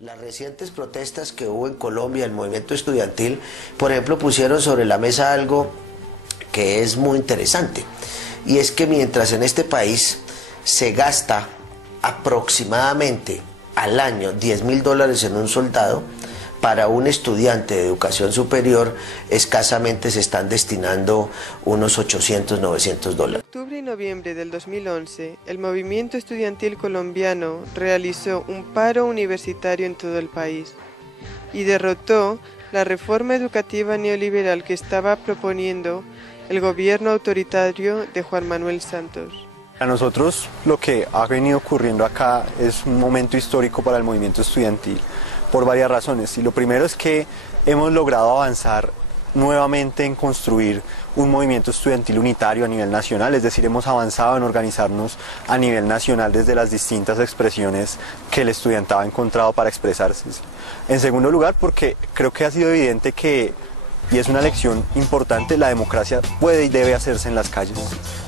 Las recientes protestas que hubo en Colombia, el movimiento estudiantil, por ejemplo, pusieron sobre la mesa algo que es muy interesante, y es que mientras en este país se gasta aproximadamente al año $10.000 en un soldado, para un estudiante de educación superior escasamente se están destinando unos $800, $900. En octubre y noviembre del 2011, el movimiento estudiantil colombiano realizó un paro universitario en todo el país y derrotó la reforma educativa neoliberal que estaba proponiendo el gobierno autoritario de Juan Manuel Santos. A nosotros lo que ha venido ocurriendo acá es un momento histórico para el movimiento estudiantil por varias razones, y lo primero es que hemos logrado avanzar nuevamente en construir un movimiento estudiantil unitario a nivel nacional, es decir, hemos avanzado en organizarnos a nivel nacional desde las distintas expresiones que el estudiantado ha encontrado para expresarse. En segundo lugar, porque creo que ha sido evidente que, y es una lección importante, la democracia puede y debe hacerse en las calles.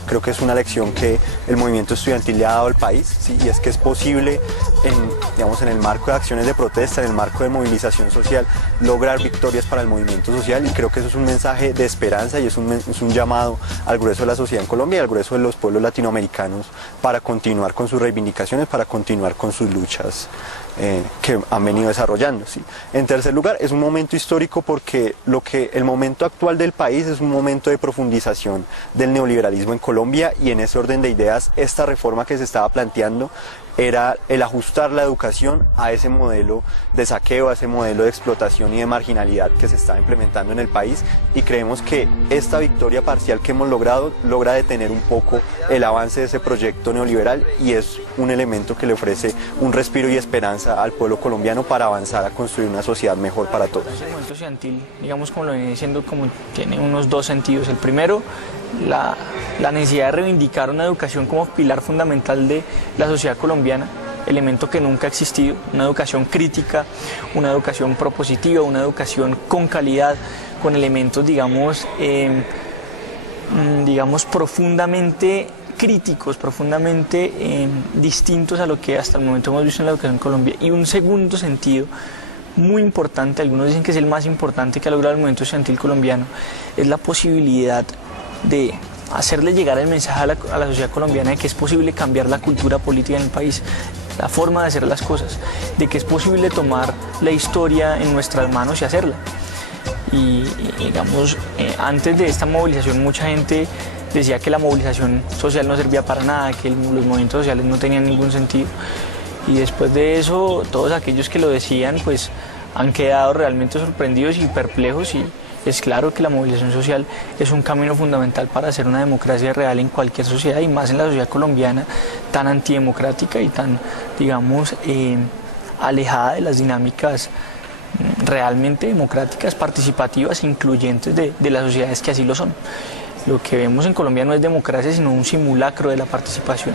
Creo que es una lección que el movimiento estudiantil le ha dado al país, ¿sí? Y es que es posible, en el marco de acciones de protesta, en el marco de movilización social, lograr victorias para el movimiento social, y creo que eso es un mensaje de esperanza y es un llamado al grueso de la sociedad en Colombia y al grueso de los pueblos latinoamericanos para continuar con sus reivindicaciones, para continuar con sus luchas que han venido desarrollando, ¿sí? En tercer lugar, es un momento histórico porque el momento actual del país es un momento de profundización del neoliberalismo en Colombia, y en ese orden de ideas esta reforma que se estaba planteando era el ajustar la educación a ese modelo de saqueo, a ese modelo de explotación y de marginalidad que se está implementando en el país, y creemos que esta victoria parcial que hemos logrado logra detener un poco el avance de ese proyecto neoliberal, y es un elemento que le ofrece un respiro y esperanza al pueblo colombiano para avanzar a construir una sociedad mejor para todos. El movimiento estudiantil, digamos, como lo viene diciendo, tiene unos dos sentidos. El primero, la necesidad de reivindicar una educación como pilar fundamental de la sociedad colombiana, elemento que nunca ha existido, una educación crítica, una educación propositiva, una educación con calidad, con elementos, digamos, profundamente críticos, profundamente distintos a lo que hasta el momento hemos visto en la educación en Colombia. Y un segundo sentido muy importante, algunos dicen que es el más importante que ha logrado el movimiento estudiantil colombiano, es la posibilidad de hacerle llegar el mensaje a la sociedad colombiana de que es posible cambiar la cultura política en el país, la forma de hacer las cosas, de que es posible tomar la historia en nuestras manos y hacerla. Y digamos, antes de esta movilización mucha gente decía que la movilización social no servía para nada, que los movimientos sociales no tenían ningún sentido. Y después de eso, todos aquellos que lo decían pues han quedado realmente sorprendidos y perplejos, y es claro que la movilización social es un camino fundamental para hacer una democracia real en cualquier sociedad, y más en la sociedad colombiana tan antidemocrática y tan, digamos, alejada de las dinámicas realmente democráticas, participativas, incluyentes de las sociedades que así lo son. Lo que vemos en Colombia no es democracia, sino un simulacro de la participación,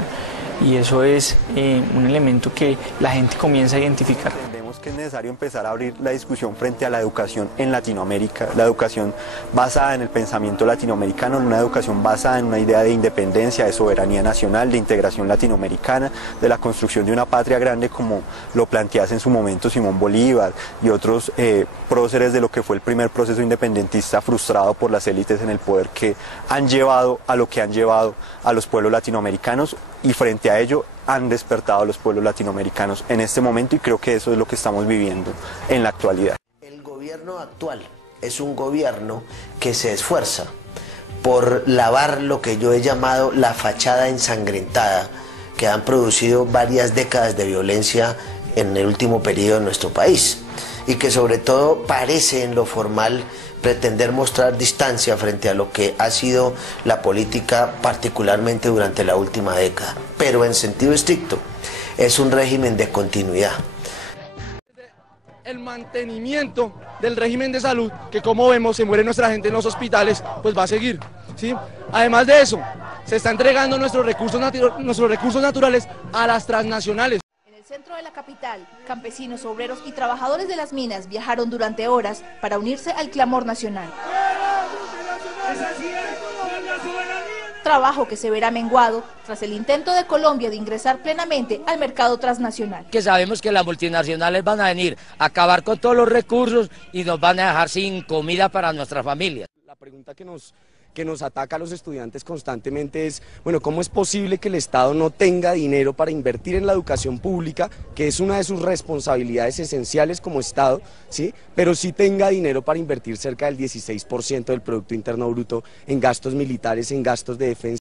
y eso es un elemento que la gente comienza a identificar. Que es necesario empezar a abrir la discusión frente a la educación en Latinoamérica, la educación basada en el pensamiento latinoamericano, una educación basada en una idea de independencia, de soberanía nacional, de integración latinoamericana, de la construcción de una patria grande, como lo plantease en su momento Simón Bolívar y otros próceres de lo que fue el primer proceso independentista frustrado por las élites en el poder, que han llevado a lo que han llevado a los pueblos latinoamericanos, y frente a ello han despertado a los pueblos latinoamericanos en este momento, y creo que eso es lo que estamos viviendo en la actualidad. El gobierno actual es un gobierno que se esfuerza por lavar lo que yo he llamado la fachada ensangrentada que han producido varias décadas de violencia en el último periodo en nuestro país, y que sobre todo parece en lo formal pretender mostrar distancia frente a lo que ha sido la política, particularmente durante la última década. Pero en sentido estricto, es un régimen de continuidad. El mantenimiento del régimen de salud, que como vemos se muere nuestra gente en los hospitales, pues va a seguir, ¿sí? Además de eso, se está entregando nuestros recursos naturales a las transnacionales. En el centro de la capital, campesinos, obreros y trabajadores de las minas viajaron durante horas para unirse al clamor nacional. trabajo que se verá menguado tras el intento de Colombia de ingresar plenamente al mercado transnacional. Que sabemos que las multinacionales van a venir a acabar con todos los recursos y nos van a dejar sin comida para nuestras familias. La pregunta que nos ataca a los estudiantes constantemente es, bueno, ¿cómo es posible que el Estado no tenga dinero para invertir en la educación pública, que es una de sus responsabilidades esenciales como Estado, ¿sí? Pero sí tenga dinero para invertir cerca del 16% del Producto Interno Bruto en gastos militares, en gastos de defensa?